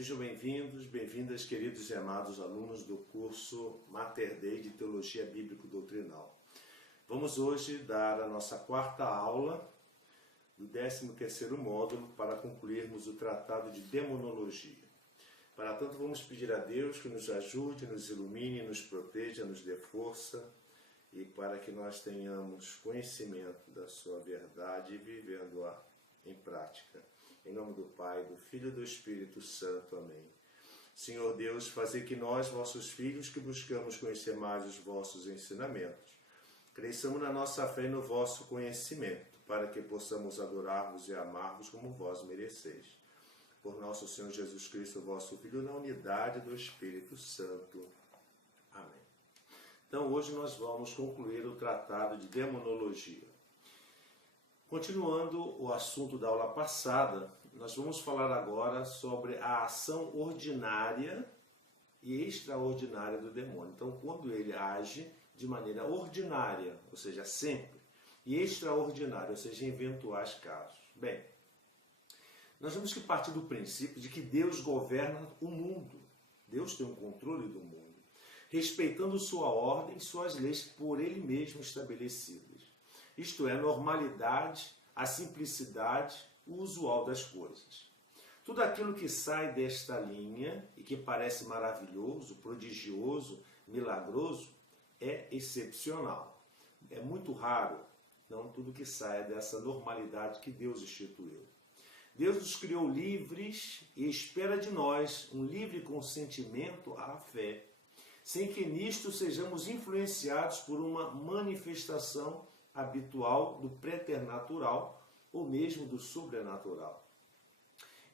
Sejam bem-vindos, bem-vindas, queridos e amados alunos do curso Mater Dei de Teologia Bíblico-Doutrinal. Vamos hoje dar a nossa quarta aula do 13º módulo para concluirmos o tratado de Demonologia. Para tanto, vamos pedir a Deus que nos ajude, nos ilumine, nos proteja, nos dê força e para que nós tenhamos conhecimento da sua verdade e vivendo-a em prática. Em nome do Pai, do Filho e do Espírito Santo. Amém. Senhor Deus, fazei que nós, vossos filhos, que buscamos conhecer mais os vossos ensinamentos, cresçamos na nossa fé e no vosso conhecimento, para que possamos adorar-vos e amar-vos como vós mereceis. Por nosso Senhor Jesus Cristo, vosso Filho, na unidade do Espírito Santo. Amém. Então, hoje nós vamos concluir o tratado de Demonologia. Continuando o assunto da aula passada, nós vamos falar agora sobre a ação ordinária e extraordinária do demônio. Então, quando ele age de maneira ordinária, ou seja, sempre, e extraordinária, ou seja, em eventuais casos. Bem, nós temos que partir do princípio de que Deus governa o mundo. Deus tem o controle do mundo, respeitando sua ordem e suas leis por ele mesmo estabelecidas. Isto é, a normalidade, a simplicidade, o usual das coisas. Tudo aquilo que sai desta linha e que parece maravilhoso, prodigioso, milagroso, é excepcional. É muito raro, não tudo que saia dessa normalidade que Deus instituiu. Deus nos criou livres e espera de nós um livre consentimento à fé, sem que nisto sejamos influenciados por uma manifestação habitual do preternatural ou mesmo do sobrenatural.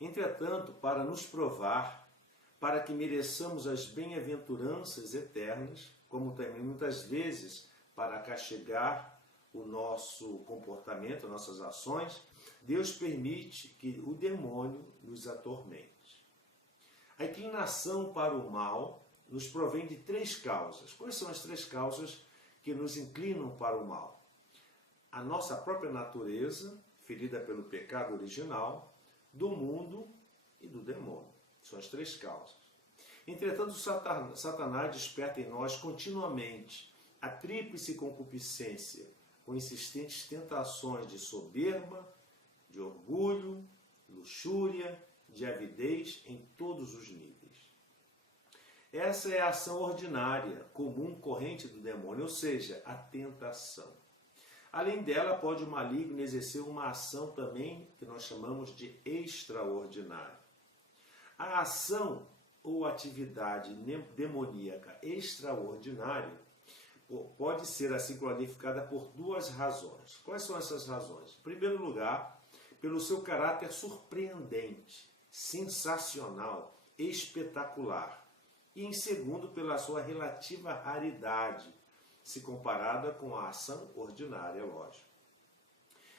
Entretanto, para nos provar, para que mereçamos as bem-aventuranças eternas, como também muitas vezes para castigar o nosso comportamento, nossas ações, Deus permite que o demônio nos atormente. A inclinação para o mal nos provém de três causas. Quais são as três causas que nos inclinam para o mal? A nossa própria natureza, ferida pelo pecado original, do mundo e do demônio. São as três causas. Entretanto, Satanás desperta em nós continuamente a tríplice concupiscência, com insistentes tentações de soberba, de orgulho, luxúria, de avidez em todos os níveis. Essa é a ação ordinária, comum, corrente do demônio, ou seja, a tentação. Além dela, pode o maligno exercer uma ação também que nós chamamos de extraordinária. A ação ou atividade demoníaca extraordinária pode ser assim qualificada por duas razões. Quais são essas razões? Em primeiro lugar, pelo seu caráter surpreendente, sensacional, espetacular. E em segundo, pela sua relativa raridade, se comparada com a ação ordinária, lógico.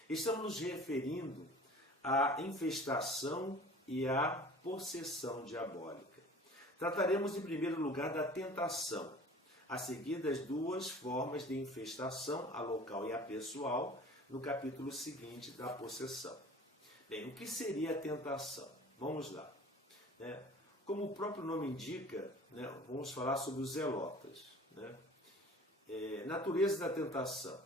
Estamos nos referindo à infestação e à possessão diabólica. Trataremos em primeiro lugar da tentação, a seguir das duas formas de infestação, a local e a pessoal, no capítulo seguinte da possessão. Bem, o que seria a tentação? Vamos lá. Como o próprio nome indica, vamos falar sobre os zelotas. Natureza da tentação.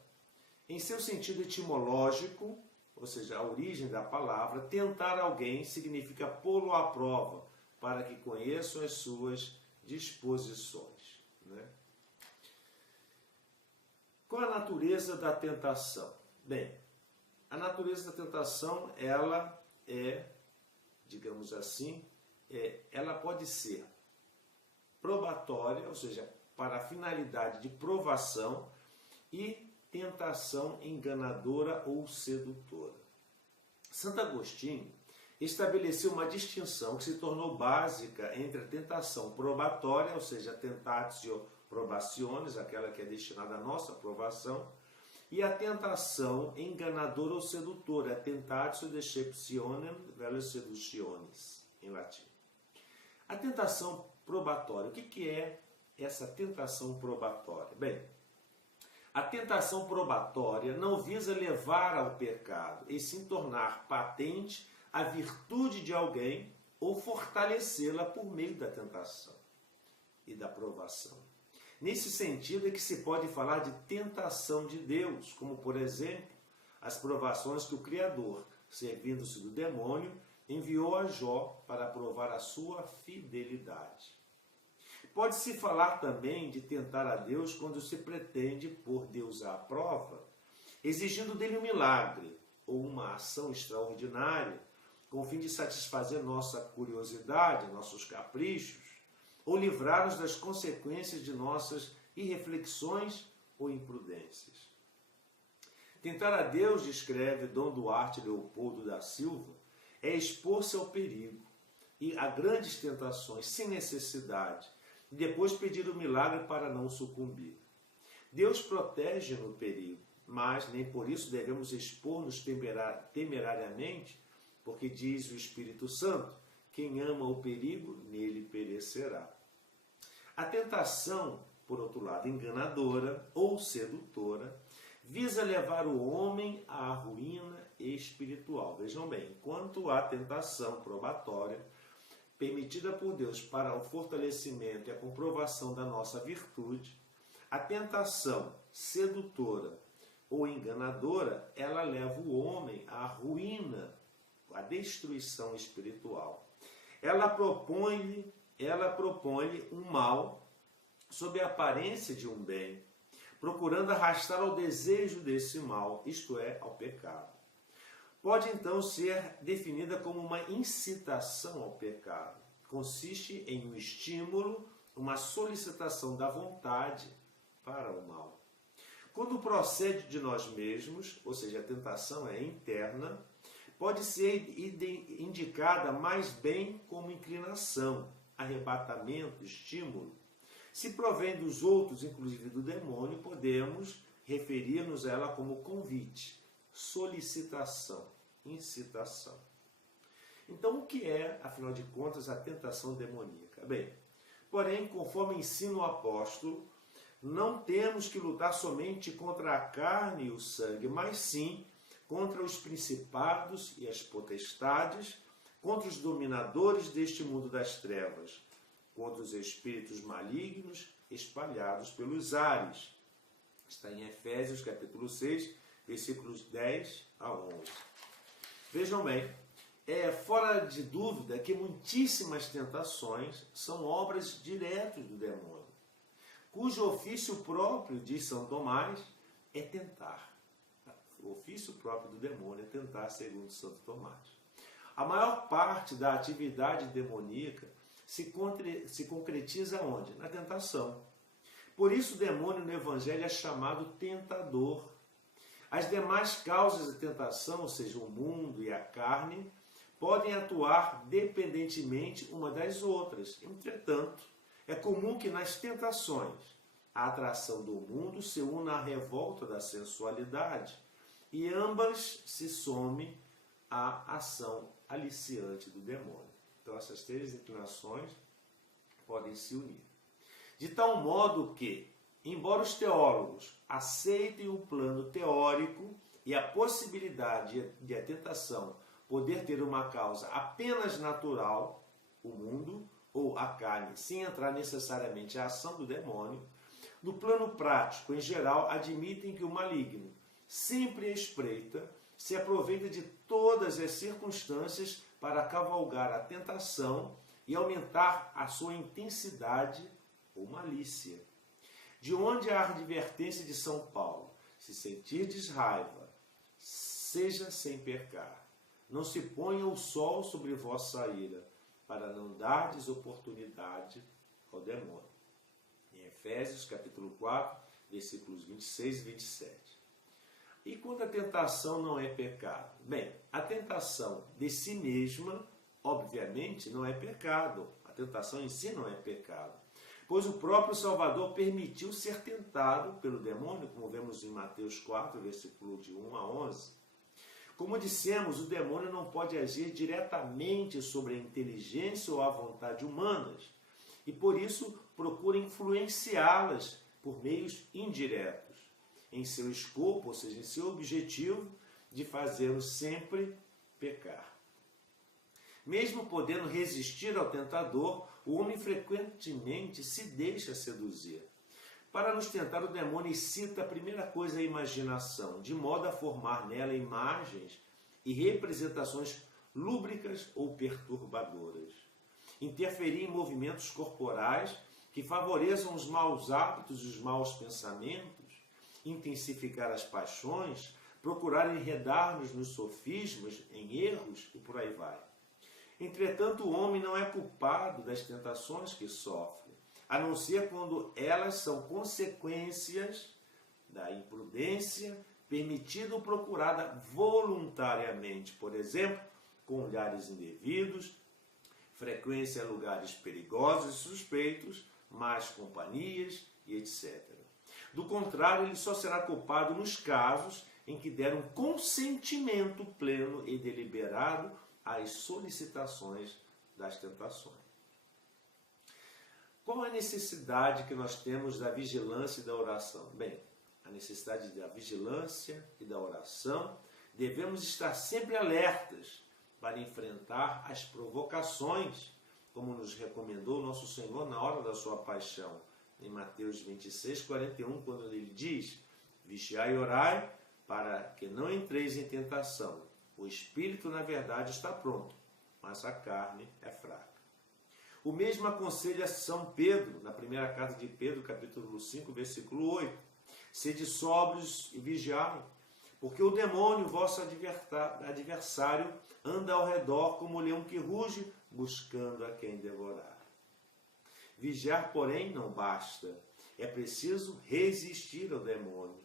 Em seu sentido etimológico, ou seja, a origem da palavra, tentar alguém significa pô-lo à prova, para que conheçam as suas disposições. Qual a natureza da tentação? Bem, a natureza da tentação, ela é, digamos assim, ela pode ser probatória, ou seja, para a finalidade de provação, e tentação enganadora ou sedutora. Santo Agostinho estabeleceu uma distinção que se tornou básica entre a tentação probatória, ou seja, a tentatio probationis, aquela que é destinada à nossa aprovação, e a tentação enganadora ou sedutora, a tentatio deceptionem vel sedutionis, em latim. A tentação probatória, o que é essa tentação probatória? Bem, a tentação probatória não visa levar ao pecado, e sim tornar patente a virtude de alguém ou fortalecê-la por meio da tentação e da provação. Nesse sentido é que se pode falar de tentação de Deus, como, por exemplo, as provações que o Criador, servindo-se do demônio, enviou a Jó para provar a sua fidelidade. Pode-se falar também de tentar a Deus quando se pretende pôr Deus à prova, exigindo dele um milagre ou uma ação extraordinária, com o fim de satisfazer nossa curiosidade, nossos caprichos, ou livrar-nos das consequências de nossas irreflexões ou imprudências. Tentar a Deus, descreve Dom Duarte Leopoldo da Silva, é expor-se ao perigo e a grandes tentações sem necessidade, e depois pedir o milagre para não sucumbir. Deus protege no perigo, mas nem por isso devemos expor-nos temerariamente, porque diz o Espírito Santo, quem ama o perigo, nele perecerá. A tentação, por outro lado, enganadora ou sedutora, visa levar o homem à ruína espiritual. Vejam bem, enquanto a tentação probatória, permitida por Deus para o fortalecimento e a comprovação da nossa virtude, a tentação sedutora ou enganadora, ela leva o homem à ruína, à destruição espiritual. Ela propõe-lhe um mal sob a aparência de um bem, procurando arrastar ao desejo desse mal, isto é, ao pecado. Pode então ser definida como uma incitação ao pecado. Consiste em um estímulo, uma solicitação da vontade para o mal. Quando procede de nós mesmos, ou seja, a tentação é interna, pode ser indicada mais bem como inclinação, arrebatamento, estímulo. Se provém dos outros, inclusive do demônio, podemos referir-nos a ela como convite, solicitação, incitação. Então, o que é, afinal de contas, a tentação demoníaca? Bem, porém, conforme ensina o apóstolo, não temos que lutar somente contra a carne e o sangue, mas sim contra os principados e as potestades, contra os dominadores deste mundo das trevas, contra os espíritos malignos espalhados pelos ares. Está em Efésios, capítulo 6, versículos 10 a 11. Vejam bem, é fora de dúvida que muitíssimas tentações são obras diretas do demônio, cujo ofício próprio, diz São Tomás, é tentar. O ofício próprio do demônio é tentar, segundo Santo Tomás. A maior parte da atividade demoníaca se concretiza onde? Na tentação. Por isso o demônio no Evangelho é chamado tentador. As demais causas da tentação, ou seja, o mundo e a carne, podem atuar dependentemente uma das outras. Entretanto, é comum que nas tentações a atração do mundo se una à revolta da sensualidade e ambas se somem à ação aliciante do demônio. Então essas três inclinações podem se unir. De tal modo que, embora os teólogos aceitem o plano teórico e a possibilidade de a tentação poder ter uma causa apenas natural, o mundo ou a carne, sem entrar necessariamente a ação do demônio, no plano prático, em geral, admitem que o maligno sempre espreita, se aproveita de todas as circunstâncias para cavalgar a tentação e aumentar a sua intensidade ou malícia. De onde a advertência de São Paulo: se sentirdes raiva, seja sem pecar. Não se ponha o sol sobre vossa ira, para não dardes oportunidade ao demônio. Em Efésios, capítulo 4, versículos 26 e 27. E quando a tentação não é pecado? Bem, a tentação de si mesma, obviamente, não é pecado. A tentação em si não é pecado. Pois o próprio Salvador permitiu ser tentado pelo demônio, como vemos em Mateus 4, versículo de 1 a 11. Como dissemos, o demônio não pode agir diretamente sobre a inteligência ou a vontade humanas, e por isso procura influenciá-las por meios indiretos, em seu escopo, ou seja, em seu objetivo de fazê-los sempre pecar. Mesmo podendo resistir ao tentador, o homem frequentemente se deixa seduzir. Para nos tentar, o demônio excita a primeira coisa a imaginação, de modo a formar nela imagens e representações lúbricas ou perturbadoras. Interferir em movimentos corporais que favoreçam os maus hábitos e os maus pensamentos, intensificar as paixões, procurar enredar-nos nos sofismas, em erros e por aí vai. Entretanto, o homem não é culpado das tentações que sofre, a não ser quando elas são consequências da imprudência permitida ou procurada voluntariamente, por exemplo, com olhares indevidos, frequência a lugares perigosos e suspeitos, más companhias e etc. Do contrário, ele só será culpado nos casos em que der um consentimento pleno e deliberado às solicitações das tentações. Qual a necessidade que nós temos da vigilância e da oração? Bem, a necessidade da vigilância e da oração, devemos estar sempre alertas para enfrentar as provocações, como nos recomendou nosso Senhor na hora da sua paixão, em Mateus 26, 41, quando ele diz: vigiai e orai, para que não entreis em tentação. O espírito, na verdade, está pronto, mas a carne é fraca. O mesmo aconselha São Pedro, na primeira carta de Pedro, capítulo 5, versículo 8. Sede sóbrios e vigiai, porque o demônio, vosso adversário, anda ao redor como um leão que ruge, buscando a quem devorar. Vigiar, porém, não basta. É preciso resistir ao demônio.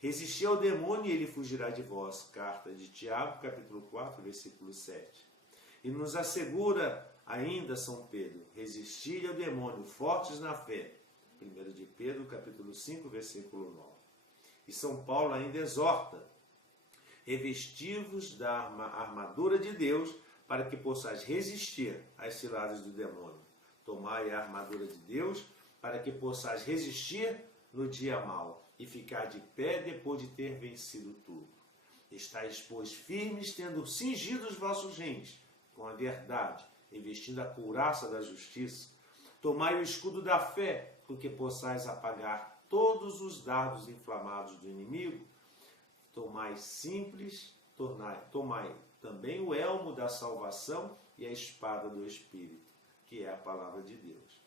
Resistir ao demônio e ele fugirá de vós. Carta de Tiago, capítulo 4, versículo 7. E nos assegura ainda São Pedro: resistir ao demônio, fortes na fé. 1 de Pedro, capítulo 5, versículo 9. E São Paulo ainda exorta: revesti-vos da armadura de Deus, para que possais resistir às ciladas do demônio. Tomai a armadura de Deus, para que possais resistir no dia mau, e ficar de pé depois de ter vencido tudo. Estais, pois, firmes, tendo cingido os vossos rins com a verdade, e vestindo a couraça da justiça. Tomai o escudo da fé, com que possais apagar todos os dardos inflamados do inimigo. Tomai também o elmo da salvação e a espada do Espírito, que é a palavra de Deus.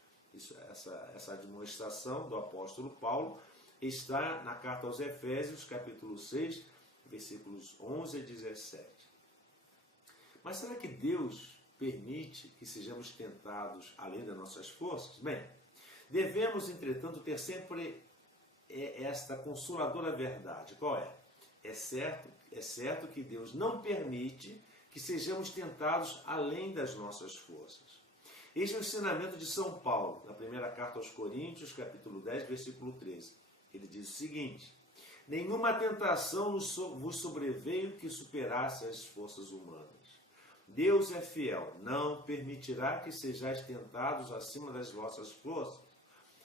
Essa demonstração do apóstolo Paulo está na carta aos Efésios, capítulo 6, versículos 11 a 17. Mas será que Deus permite que sejamos tentados além das nossas forças? Bem, devemos, entretanto, ter sempre esta consoladora verdade. Qual é? É certo que Deus não permite que sejamos tentados além das nossas forças. Este é o ensinamento de São Paulo, na primeira carta aos Coríntios, capítulo 10, versículo 13. Ele diz o seguinte: nenhuma tentação vos sobreveio que superasse as forças humanas. Deus é fiel, não permitirá que sejais tentados acima das vossas forças,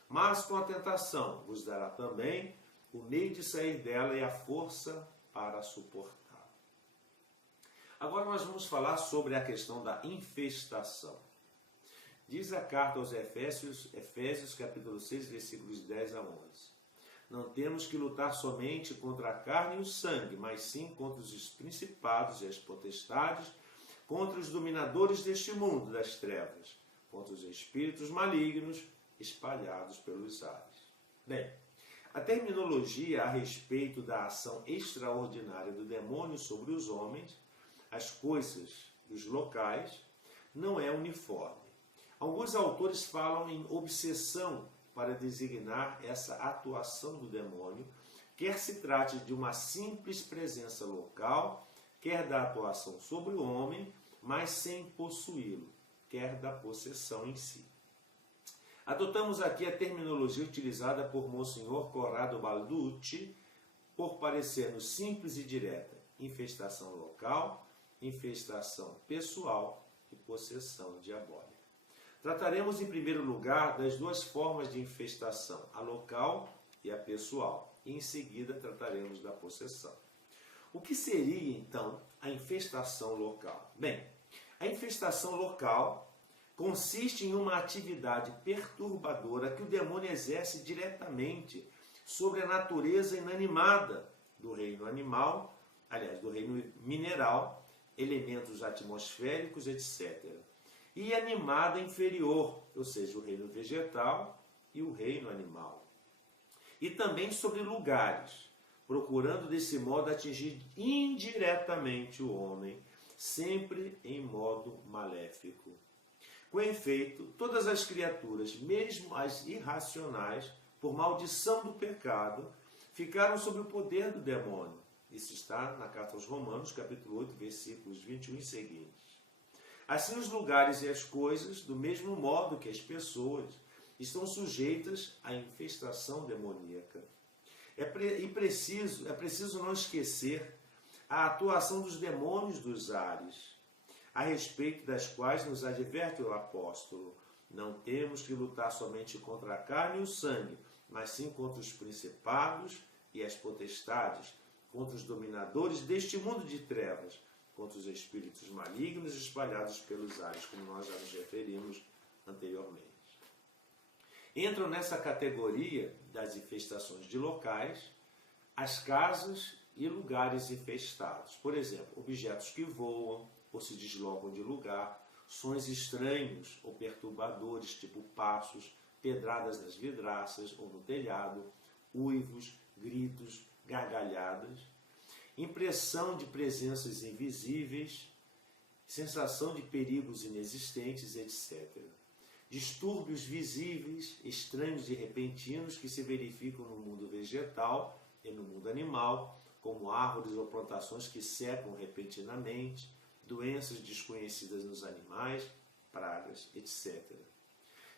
mas com a tentação vos dará também o meio de sair dela e a força para suportá-la. Agora nós vamos falar sobre a questão da infestação. Diz a carta aos Efésios capítulo 6, versículos 10 a 11. Não temos que lutar somente contra a carne e o sangue, mas sim contra os principados e as potestades, contra os dominadores deste mundo das trevas, contra os espíritos malignos espalhados pelos ares. Bem, a terminologia a respeito da ação extraordinária do demônio sobre os homens, as coisas e os locais, não é uniforme. Alguns autores falam em obsessão para designar essa atuação do demônio, quer se trate de uma simples presença local, quer da atuação sobre o homem, mas sem possuí-lo, quer da possessão em si. Adotamos aqui a terminologia utilizada por Monsenhor Corrado Balducci, por parecer-nos simples e direta: infestação local, infestação pessoal e possessão diabólica. Trataremos em primeiro lugar das duas formas de infestação, a local e a pessoal, e em seguida trataremos da possessão. O que seria então a infestação local? Bem, A infestação local consiste em uma atividade perturbadora que o demônio exerce diretamente sobre a natureza inanimada do reino animal, aliás, do reino mineral, elementos atmosféricos, etc. E animada inferior, ou seja, o reino vegetal e o reino animal. E também sobre lugares, procurando desse modo atingir indiretamente o homem, sempre em modo maléfico. Com efeito, todas as criaturas, mesmo as irracionais, por maldição do pecado, ficaram sob o poder do demônio. Isso está na carta aos Romanos, capítulo 8, versículos 21 e seguintes. Assim, os lugares e as coisas, do mesmo modo que as pessoas, estão sujeitas à infestação demoníaca. É preciso não esquecer a atuação dos demônios dos ares, a respeito das quais nos adverte o apóstolo. Não temos que lutar somente contra a carne e o sangue, mas sim contra os principados e as potestades, contra os dominadores deste mundo de trevas, contra os espíritos malignos espalhados pelos ares, como nós já nos referimos anteriormente. Entram nessa categoria das infestações de locais as casas e lugares infestados. Por exemplo, objetos que voam ou se deslocam de lugar, sons estranhos ou perturbadores, tipo passos, pedradas nas vidraças ou no telhado, uivos, gritos, gargalhadas, impressão de presenças invisíveis, sensação de perigos inexistentes, etc. Distúrbios visíveis, estranhos e repentinos que se verificam no mundo vegetal e no mundo animal, como árvores ou plantações que secam repentinamente, doenças desconhecidas nos animais, pragas, etc.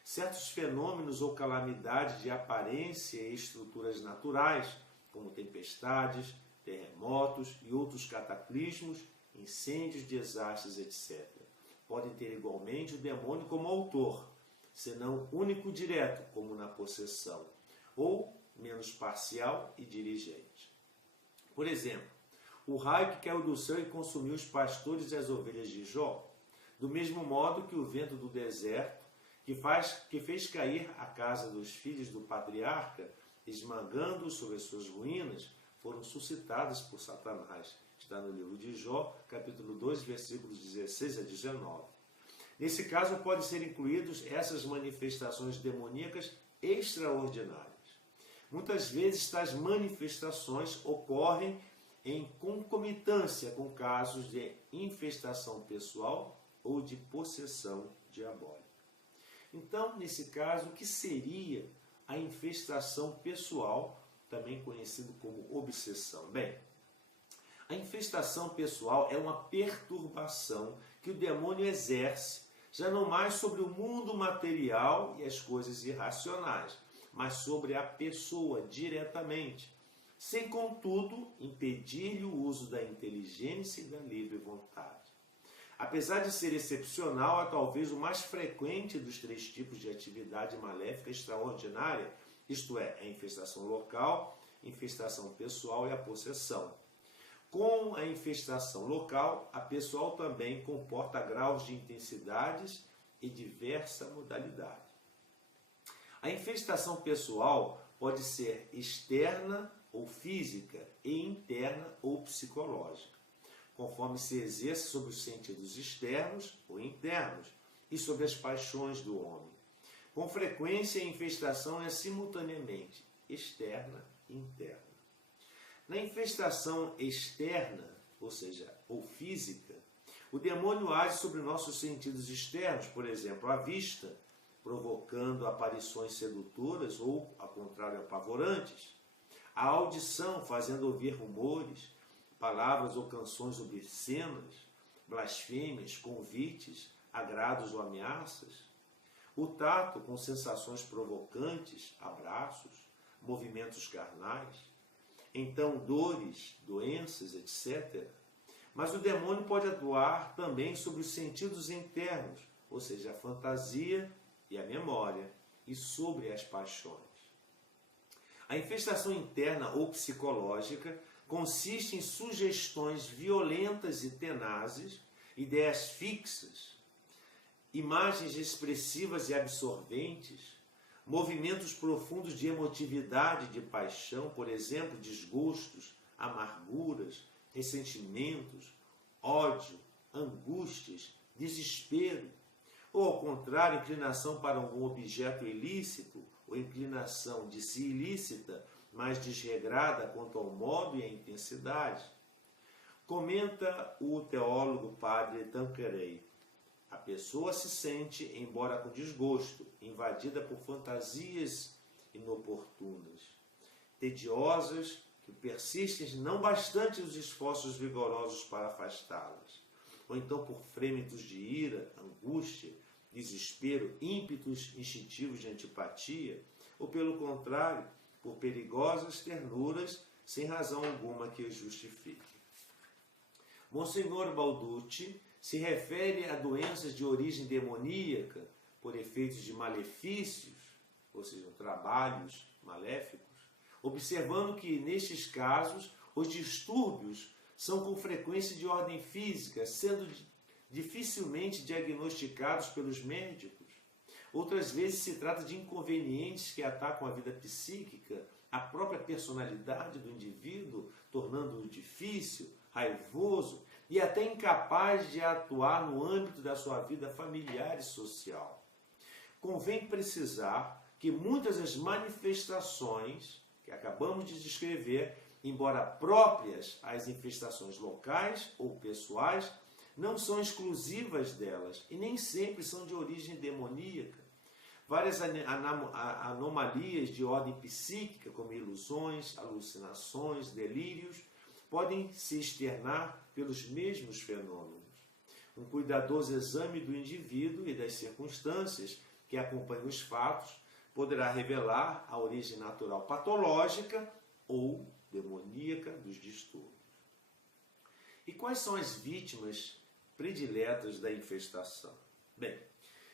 Certos fenômenos ou calamidades de aparência e estruturas naturais, como tempestades, terremotos e outros cataclismos, incêndios, desastres, etc. Podem ter igualmente o demônio como autor, senão único direto, como na possessão, ou menos parcial e dirigente. Por exemplo, o raio que caiu do céu e consumiu os pastores e as ovelhas de Jó, do mesmo modo que o vento do deserto, que fez cair a casa dos filhos do patriarca, esmagando-os sobre as suas ruínas, foram suscitadas por Satanás. Está no livro de Jó, capítulo 2, versículos 16 a 19. Nesse caso, podem ser incluídas essas manifestações demoníacas extraordinárias. Muitas vezes, tais manifestações ocorrem em concomitância com casos de infestação pessoal ou de possessão diabólica. Então, nesse caso, o que seria a infestação pessoal, também conhecido como obsessão? Bem, a infestação pessoal é uma perturbação que o demônio exerce, já não mais sobre o mundo material e as coisas irracionais, mas sobre a pessoa diretamente, sem, contudo, impedir-lhe o uso da inteligência e da livre vontade. Apesar de ser excepcional, é talvez o mais frequente dos três tipos de atividade maléfica extraordinária, isto é, a infestação local, infestação pessoal e a possessão. Com a infestação local, a pessoal também comporta graus de intensidades e diversa modalidade. A infestação pessoal pode ser externa ou física e interna ou psicológica, conforme se exerce sobre os sentidos externos ou internos e sobre as paixões do homem. Com frequência, a infestação é simultaneamente externa e interna. Na infestação externa, ou seja, ou física, o demônio age sobre nossos sentidos externos, por exemplo, a vista, provocando aparições sedutoras ou, ao contrário, apavorantes, a audição, fazendo ouvir rumores, palavras ou canções obscenas, blasfêmias, convites, agrados ou ameaças, o tato, com sensações provocantes, abraços, movimentos carnais, então dores, doenças, etc. Mas o demônio pode atuar também sobre os sentidos internos, ou seja, a fantasia e a memória, e sobre as paixões. A infestação interna ou psicológica consiste em sugestões violentas e tenazes ideias fixas, imagens expressivas e absorventes, movimentos profundos de emotividade e de paixão, por exemplo, desgostos, amarguras, ressentimentos, ódio, angústias, desespero, ou ao contrário, inclinação para algum objeto ilícito, ou inclinação de si ilícita, mas desregrada quanto ao modo e à intensidade. Comenta o teólogo padre Tanqueray: a pessoa se sente, embora com desgosto, invadida por fantasias inoportunas, tediosas, que persistem não bastante os esforços vigorosos para afastá-las, ou então por frêmitos de ira, angústia, desespero, ímpetos instintivos de antipatia, ou pelo contrário, por perigosas ternuras sem razão alguma que os justifique. Monsenhor Balducci se refere a doenças de origem demoníaca por efeitos de malefícios, ou seja, trabalhos maléficos, observando que, nestes casos, os distúrbios são com frequência de ordem física, sendo dificilmente diagnosticados pelos médicos. Outras vezes se trata de inconvenientes que atacam a vida psíquica, a própria personalidade do indivíduo, tornando-o difícil, raivoso e até incapaz de atuar no âmbito da sua vida familiar e social. Convém precisar que muitas das manifestações que acabamos de descrever, embora próprias às infestações locais ou pessoais, não são exclusivas delas e nem sempre são de origem demoníaca. Várias anomalias de ordem psíquica, como ilusões, alucinações, delírios, podem se externar pelos mesmos fenômenos. Um cuidadoso exame do indivíduo e das circunstâncias que acompanham os fatos poderá revelar a origem natural patológica ou demoníaca dos distúrbios. E quais são as vítimas prediletas da infestação? Bem,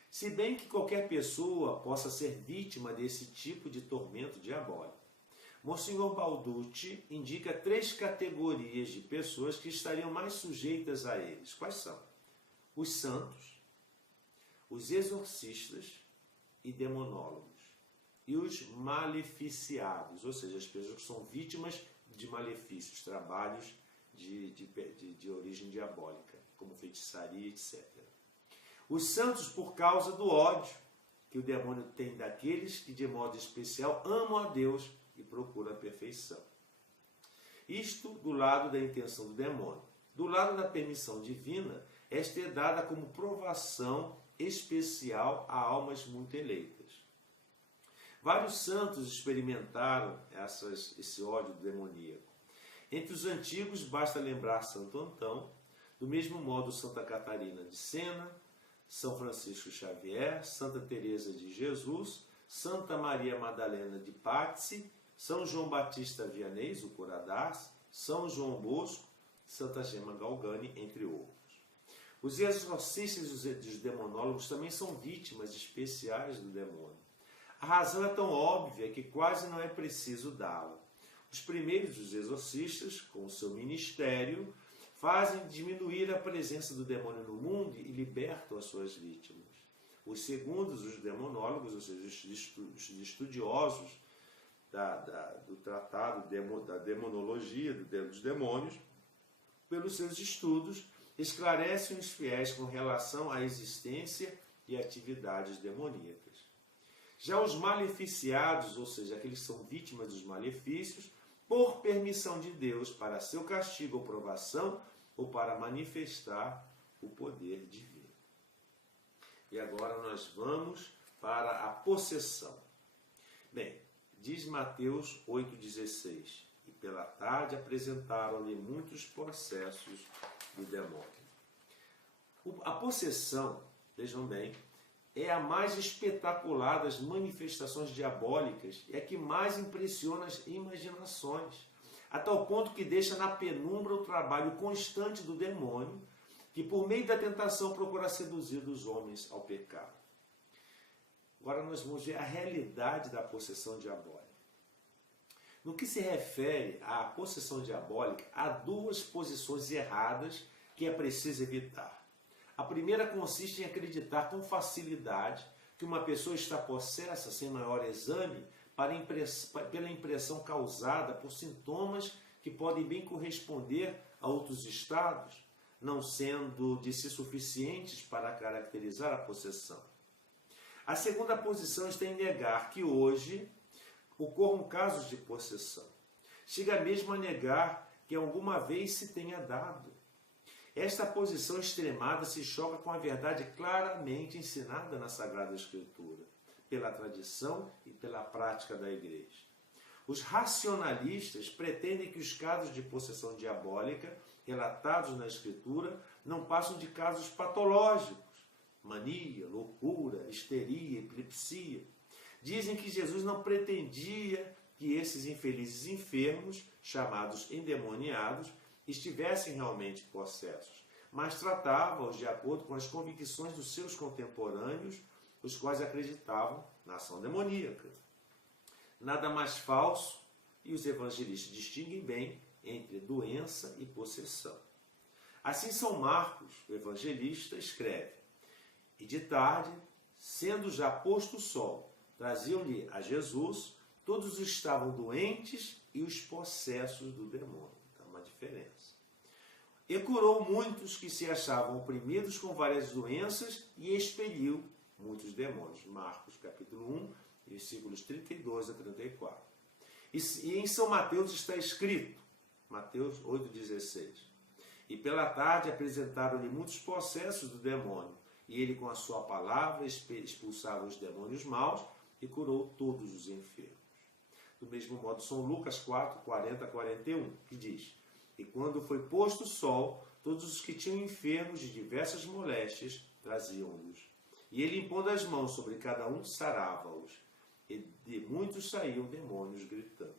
se bem que qualquer pessoa possa ser vítima desse tipo de tormento diabólico, Monsenhor Balducci indica 3 categorias de pessoas que estariam mais sujeitas a eles. Quais são? Os santos, os exorcistas e demonólogos. E os maleficiados, ou seja, as pessoas que são vítimas de malefícios, trabalhos de origem diabólica, como feitiçaria, etc. Os santos por causa do ódio que o demônio tem daqueles que de modo especial amam a Deus e procuram a perfeição. Isto do lado da intenção do demônio. Do lado da permissão divina, esta é dada como provação especial a almas muito eleitas. Vários santos experimentaram esse ódio demoníaco. Entre os antigos, basta lembrar Santo Antão, do mesmo modo Santa Catarina de Sena, São Francisco Xavier, Santa Teresa de Jesus, Santa Maria Madalena de Pazzi, São João Batista Vianney, o Curadás, São João Bosco, Santa Gema Galgani, entre outros. Os exorcistas e os demonólogos também são vítimas especiais do demônio. A razão é tão óbvia que quase não é preciso dá-la. Os primeiros, os exorcistas, com o seu ministério, fazem diminuir a presença do demônio no mundo e libertam as suas vítimas. Os segundos, os demonólogos, ou seja, os estudiosos do tratado da demonologia, dos demônios, pelos seus estudos, esclarecem os fiéis com relação à existência e atividades demoníacas. Já os maleficiados, ou seja, aqueles que são vítimas dos malefícios, por permissão de Deus, para seu castigo ou provação, ou para manifestar o poder divino. E agora nós vamos para a possessão. Bem, diz Mateus 8,16, e pela tarde apresentaram-lhe muitos processos do demônio. A possessão, vejam bem, é a mais espetacular das manifestações diabólicas e a que mais impressiona as imaginações, a tal ponto que deixa na penumbra o trabalho constante do demônio, que por meio da tentação procura seduzir os homens ao pecado. Agora nós vamos ver a realidade da possessão diabólica. No que se refere à possessão diabólica, há 2 posições erradas que é preciso evitar. A primeira consiste em acreditar com facilidade que uma pessoa está possessa sem maior exame pela impressão causada por sintomas que podem bem corresponder a outros estados, não sendo de si suficientes para caracterizar a possessão. A segunda posição está em negar que hoje ocorram casos de possessão. Chega mesmo a negar que alguma vez se tenha dado. Esta posição extremada se choca com a verdade claramente ensinada na Sagrada Escritura, pela tradição e pela prática da Igreja. Os racionalistas pretendem que os casos de possessão diabólica relatados na Escritura não passam de casos patológicos, mania, loucura, histeria, epilepsia. Dizem que Jesus não pretendia que esses infelizes enfermos, chamados endemoniados, estivessem realmente possessos, mas tratava-os de acordo com as convicções dos seus contemporâneos, os quais acreditavam na ação demoníaca. Nada mais falso, e os evangelistas distinguem bem entre doença e possessão. Assim, São Marcos, o evangelista, escreve: E de tarde, sendo já posto o sol, traziam-lhe a Jesus todos os que estavam doentes e os possessos do demônio. Então, uma diferença. E curou muitos que se achavam oprimidos com várias doenças e expeliu muitos demônios. Marcos capítulo 1, versículos 32 a 34. E em São Mateus está escrito, Mateus 8,16. E pela tarde apresentaram-lhe muitos possessos do demônio, e ele com a sua palavra expulsava os demônios maus e curou todos os enfermos. Do mesmo modo, São Lucas 4, 40 a 41, que diz: E quando foi posto o sol, todos os que tinham enfermos de diversas moléstias traziam-los. E ele, impondo as mãos sobre cada um, sarava-os. E de muitos saíam demônios gritando.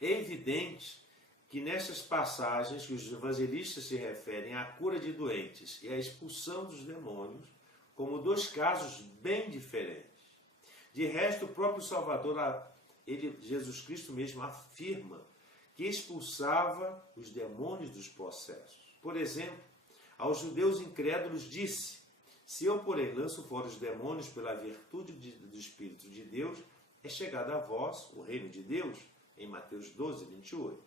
É evidente que nestas passagens que os evangelistas se referem à cura de doentes e à expulsão dos demônios, como dois casos bem diferentes. De resto, o próprio Salvador, Jesus Cristo mesmo, afirma que expulsava os demônios dos possessos. Por exemplo, aos judeus incrédulos disse: Se eu, porém, lanço fora os demônios pela virtude do Espírito de Deus, é chegado a vós o reino de Deus, em Mateus 12, 28.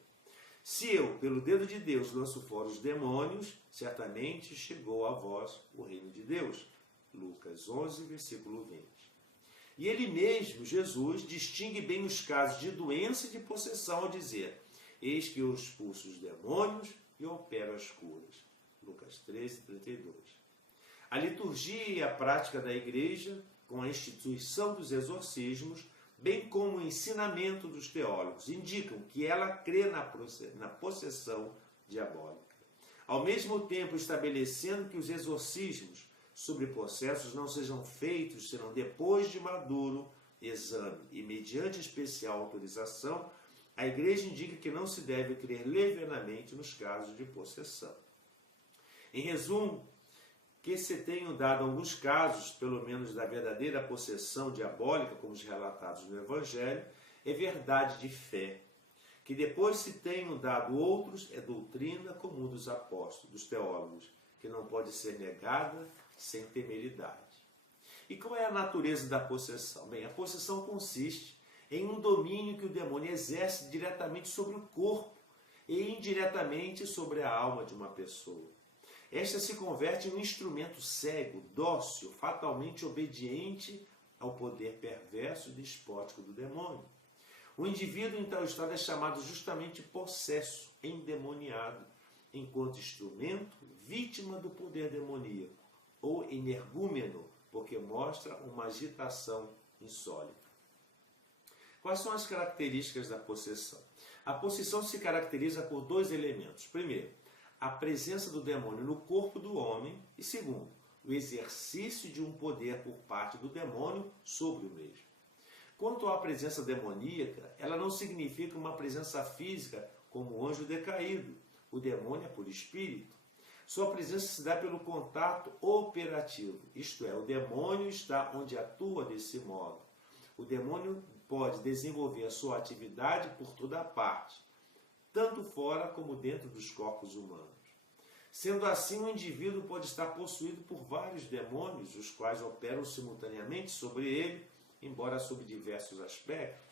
Se eu, pelo dedo de Deus, lanço fora os demônios, certamente chegou a vós o reino de Deus. Lucas 11, versículo 20. E ele mesmo, Jesus, distingue bem os casos de doença e de possessão ao dizer: Eis que eu expulso os demônios e opero as curas. Lucas 13, 32. A liturgia e a prática da Igreja, com a instituição dos exorcismos, bem como o ensinamento dos teólogos, indicam que ela crê na possessão diabólica. Ao mesmo tempo, estabelecendo que os exorcismos sobre possessos não sejam feitos senão depois de maduro exame e mediante especial autorização, a Igreja indica que não se deve crer levianamente nos casos de possessão. Em resumo, que se tenham dado alguns casos, pelo menos da verdadeira possessão diabólica, como os relatados no Evangelho, é verdade de fé. Que depois se tenham dado outros é doutrina comum dos apóstolos, dos teólogos, que não pode ser negada sem temeridade. E qual é a natureza da possessão? Bem, a possessão consiste em um domínio que o demônio exerce diretamente sobre o corpo e indiretamente sobre a alma de uma pessoa. Esta se converte em um instrumento cego, dócil, fatalmente obediente ao poder perverso e despótico do demônio. O indivíduo em tal estado é chamado justamente possesso, endemoniado, enquanto instrumento, vítima do poder demoníaco, ou energúmeno, porque mostra uma agitação insólita. Quais são as características da possessão? A possessão se caracteriza por dois elementos. Primeiro, a presença do demônio no corpo do homem e, segundo, o exercício de um poder por parte do demônio sobre o mesmo. Quanto à presença demoníaca, ela não significa uma presença física como o anjo decaído. O demônio é por espírito. Sua presença se dá pelo contato operativo, isto é, o demônio está onde atua desse modo. O demônio pode desenvolver a sua atividade por toda a parte, tanto fora como dentro dos corpos humanos. Sendo assim, o indivíduo pode estar possuído por vários demônios, os quais operam simultaneamente sobre ele, embora sob diversos aspectos.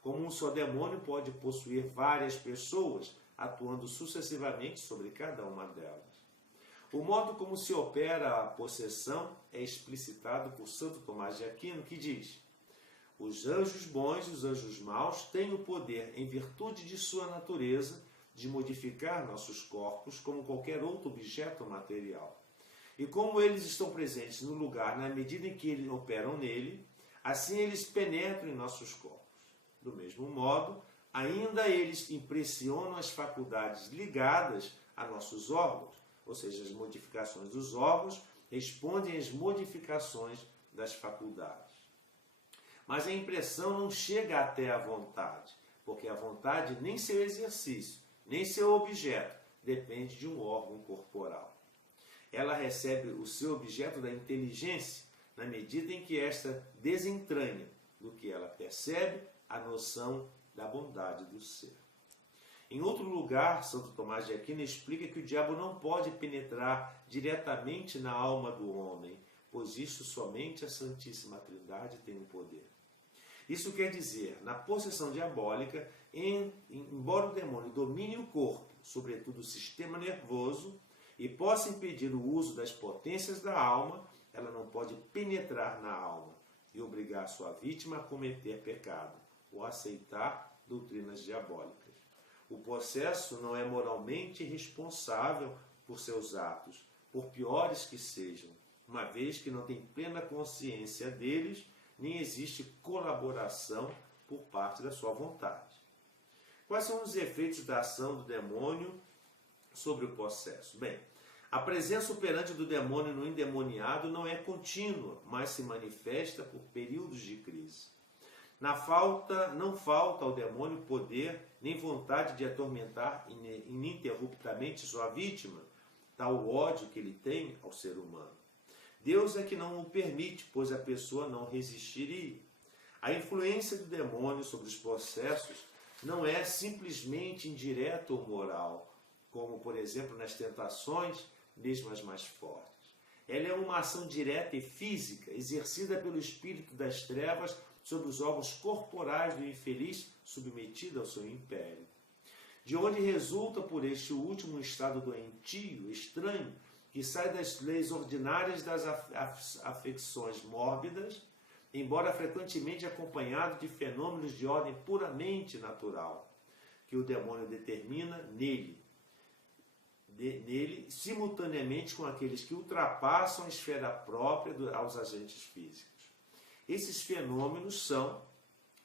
Como um só demônio pode possuir várias pessoas, atuando sucessivamente sobre cada uma delas. O modo como se opera a possessão é explicitado por Santo Tomás de Aquino, que diz: os anjos bons e os anjos maus têm o poder, em virtude de sua natureza, de modificar nossos corpos como qualquer outro objeto material. E como eles estão presentes no lugar na medida em que eles operam nele, assim eles penetram em nossos corpos. Do mesmo modo, ainda eles impressionam as faculdades ligadas a nossos órgãos, ou seja, as modificações dos órgãos respondem às modificações das faculdades. Mas a impressão não chega até a vontade, porque a vontade nem seu exercício, nem seu objeto depende de um órgão corporal. Ela recebe o seu objeto da inteligência na medida em que esta desentranha do que ela percebe a noção da bondade do ser. Em outro lugar, Santo Tomás de Aquino explica que o diabo não pode penetrar diretamente na alma do homem, pois isso somente a Santíssima Trindade tem o poder. Isso quer dizer, na possessão diabólica, embora o demônio domine o corpo, sobretudo o sistema nervoso, e possa impedir o uso das potências da alma, ela não pode penetrar na alma e obrigar sua vítima a cometer pecado ou aceitar doutrinas diabólicas. O possesso não é moralmente responsável por seus atos, por piores que sejam, uma vez que não tem plena consciência deles, nem existe colaboração por parte da sua vontade. Quais são os efeitos da ação do demônio sobre o possesso? Bem, a presença operante do demônio no endemoniado não é contínua, mas se manifesta por períodos de crise. Não falta ao demônio poder nem vontade de atormentar ininterruptamente sua vítima, tal ódio que ele tem ao ser humano. Deus é que não o permite, pois a pessoa não resistiria. A influência do demônio sobre os possessos não é simplesmente indireta ou moral, como, por exemplo, nas tentações, mesmo as mais fortes. Ela é uma ação direta e física, exercida pelo espírito das trevas sobre os órgãos corporais do infeliz submetido ao seu império. De onde resulta por este último estado doentio, estranho, que sai das leis ordinárias das afecções mórbidas, embora frequentemente acompanhado de fenômenos de ordem puramente natural, que o demônio determina nele, simultaneamente com aqueles que ultrapassam a esfera própria aos agentes físicos. Esses fenômenos são,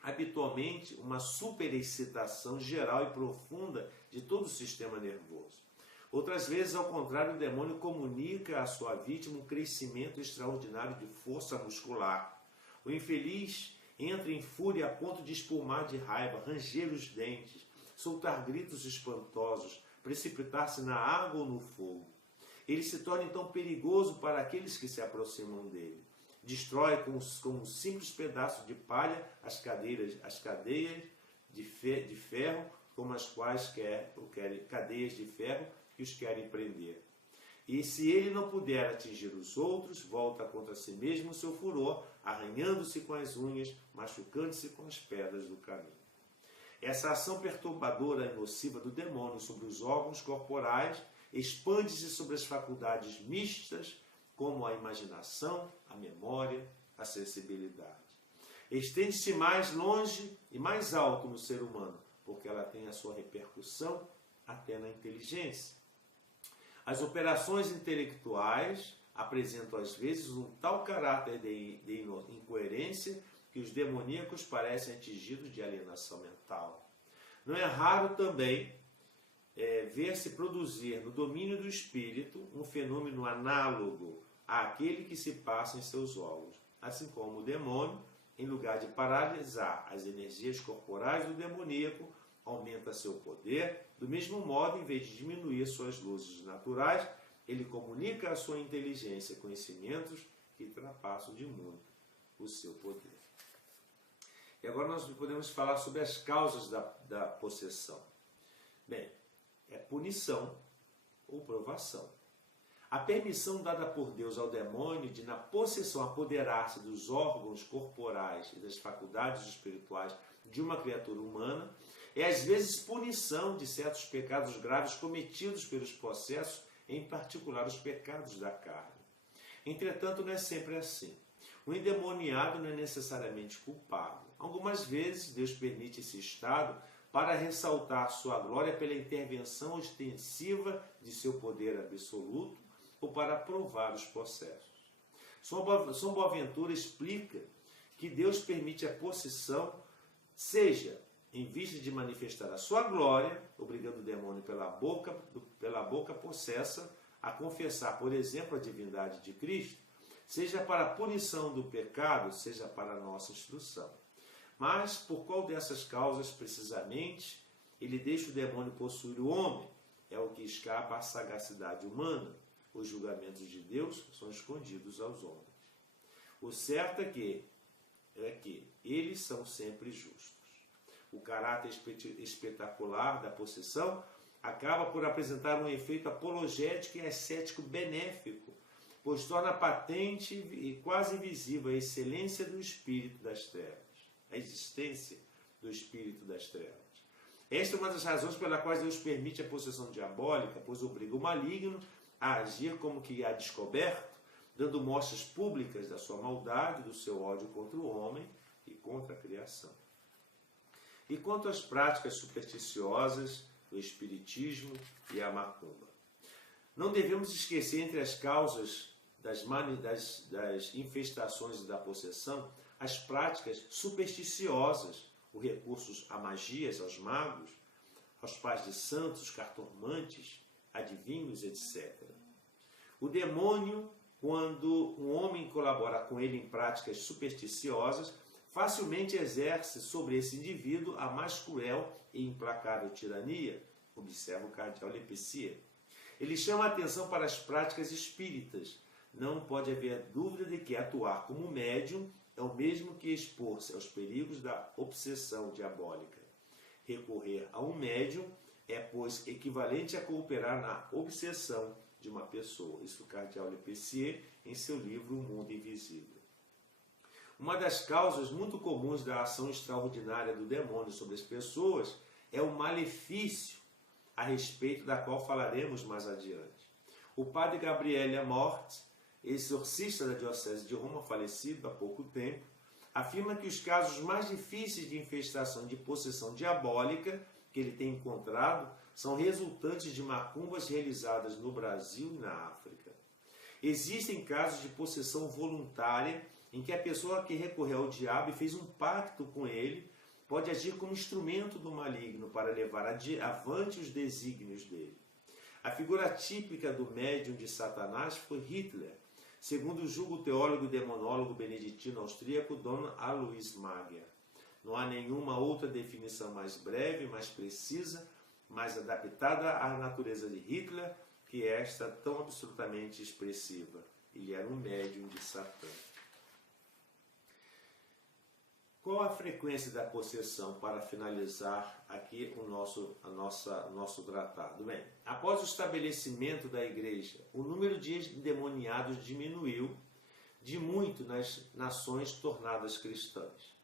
habitualmente, uma superexcitação geral e profunda de todo o sistema nervoso. Outras vezes, ao contrário, o demônio comunica à sua vítima um crescimento extraordinário de força muscular. O infeliz entra em fúria a ponto de espumar de raiva, ranger os dentes, soltar gritos espantosos, precipitar-se na água ou no fogo. Ele se torna então perigoso para aqueles que se aproximam dele. Destrói com um simples pedaço de palha as cadeias de ferro, como as quais cadeias de ferro que os querem prender. E se ele não puder atingir os outros, volta contra si mesmo o seu furor, arranhando-se com as unhas, machucando-se com as pedras do caminho. Essa ação perturbadora e nociva do demônio sobre os órgãos corporais expande-se sobre as faculdades mistas, como a imaginação, a memória, a sensibilidade. Estende-se mais longe e mais alto no ser humano, porque ela tem a sua repercussão até na inteligência. As operações intelectuais apresentam às vezes um tal caráter de incoerência que os demoníacos parecem atingidos de alienação mental. Não é raro também ver-se produzir no domínio do espírito um fenômeno análogo àquele que se passa em seus órgãos, assim como o demônio, em lugar de paralisar as energias corporais do demoníaco, aumenta seu poder. Do mesmo modo, em vez de diminuir suas luzes naturais, ele comunica à sua inteligência conhecimentos que ultrapassam de muito o seu poder. E agora nós podemos falar sobre as causas da possessão. Bem, é punição ou provação. A permissão dada por Deus ao demônio de, na possessão, apoderar-se dos órgãos corporais e das faculdades espirituais de uma criatura humana é, às vezes, punição de certos pecados graves cometidos pelos possessos, em particular os pecados da carne. Entretanto, não é sempre assim. O endemoniado não é necessariamente culpado. Algumas vezes, Deus permite esse estado para ressaltar sua glória pela intervenção ostensiva de seu poder absoluto ou para provar os possessos. São Boaventura explica que Deus permite a possessão, seja em vista de manifestar a sua glória, obrigando o demônio pela boca possessa a confessar, por exemplo, a divindade de Cristo, seja para a punição do pecado, seja para a nossa instrução. Mas por qual dessas causas, precisamente, ele deixa o demônio possuir o homem? É o que escapa à sagacidade humana. Os julgamentos de Deus são escondidos aos homens. O certo é que eles são sempre justos. O caráter espetacular da possessão acaba por apresentar um efeito apologético e ascético benéfico, pois torna patente e quase visível a excelência do espírito das trevas, a existência do espírito das trevas. Esta é uma das razões pela qual Deus permite a possessão diabólica, pois obriga o maligno a agir como que a descoberto, dando mostras públicas da sua maldade, do seu ódio contra o homem e contra a criação. E quanto às práticas supersticiosas, o espiritismo e a macumba? Não devemos esquecer, entre as causas das infestações e da possessão, as práticas supersticiosas, os recursos a magias, aos magos, aos pais de santos, cartomantes, adivinhos, etc. O demônio, quando um homem colabora com ele em práticas supersticiosas, facilmente exerce sobre esse indivíduo a mais cruel e implacável tirania, observa o cardeal Lepessier. Ele chama a atenção para as práticas espíritas. Não pode haver dúvida de que atuar como médium é o mesmo que expor-se aos perigos da obsessão diabólica. Recorrer a um médium é, pois, equivalente a cooperar na obsessão de uma pessoa. Isso o cardeal Lepessier em seu livro O Mundo Invisível. Uma das causas muito comuns da ação extraordinária do demônio sobre as pessoas é o malefício, a respeito da qual falaremos mais adiante. O padre Gabriele Amort, exorcista da Diocese de Roma, falecido há pouco tempo, afirma que os casos mais difíceis de infestação de possessão diabólica que ele tem encontrado são resultantes de macumbas realizadas no Brasil e na África. Existem casos de possessão voluntária em que a pessoa que recorreu ao diabo e fez um pacto com ele pode agir como instrumento do maligno para levar avante os desígnios dele. A figura típica do médium de Satanás foi Hitler, segundo julga o teólogo e demonólogo beneditino austríaco Dom Alois Magyar. Não há nenhuma outra definição mais breve, mais precisa, mais adaptada à natureza de Hitler que esta tão absolutamente expressiva. Ele era um médium de Satã. Qual a frequência da possessão, para finalizar aqui o nosso tratado? Bem, após o estabelecimento da igreja, o número de endemoniados diminuiu de muito nas nações tornadas cristãs.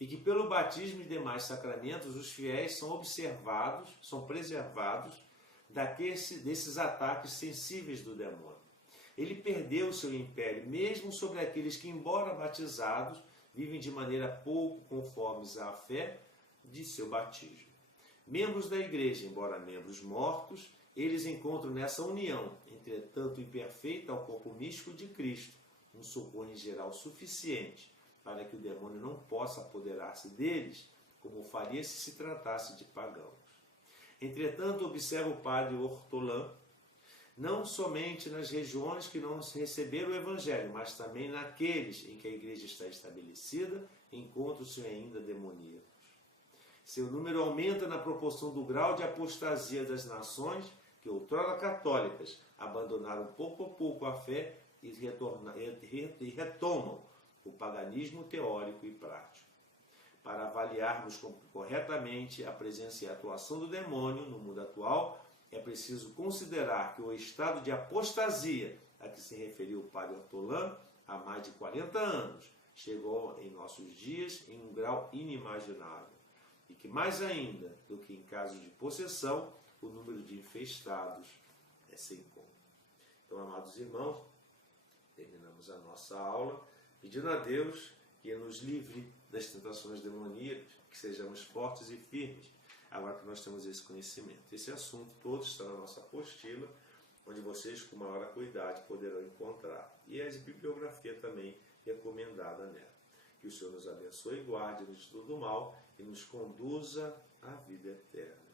E que pelo batismo e demais sacramentos, os fiéis são preservados desses ataques sensíveis do demônio. Ele perdeu seu império, mesmo sobre aqueles que, embora batizados, vivem de maneira pouco conformes à fé de seu batismo. Membros da igreja, embora membros mortos, eles encontram nessa união, entretanto imperfeita ao corpo místico de Cristo, um socorro em geral suficiente para que o demônio não possa apoderar-se deles, como faria se tratasse de pagãos. Entretanto, observa o padre Ortolan, não somente nas regiões que não receberam o Evangelho, mas também naqueles em que a igreja está estabelecida, encontram-se ainda demoníacos. Seu número aumenta na proporção do grau de apostasia das nações que, outrora católicas, abandonaram pouco a pouco a fé e retomam o paganismo teórico e prático. Para avaliarmos corretamente a presença e a atuação do demônio no mundo atual, é preciso considerar que o estado de apostasia a que se referiu o padre Ortolan há mais de 40 anos chegou em nossos dias em um grau inimaginável. E que mais ainda do que em casos de possessão, o número de infestados é sem conta. Então, amados irmãos, terminamos a nossa aula pedindo a Deus que nos livre das tentações demoníacas, que sejamos fortes e firmes, agora que nós temos esse conhecimento. Esse assunto todo está na nossa apostila, onde vocês, com maior acuidade, poderão encontrar. E a bibliografia também recomendada nela. Que o Senhor nos abençoe e guarde-nos de todo mal e nos conduza à vida eterna.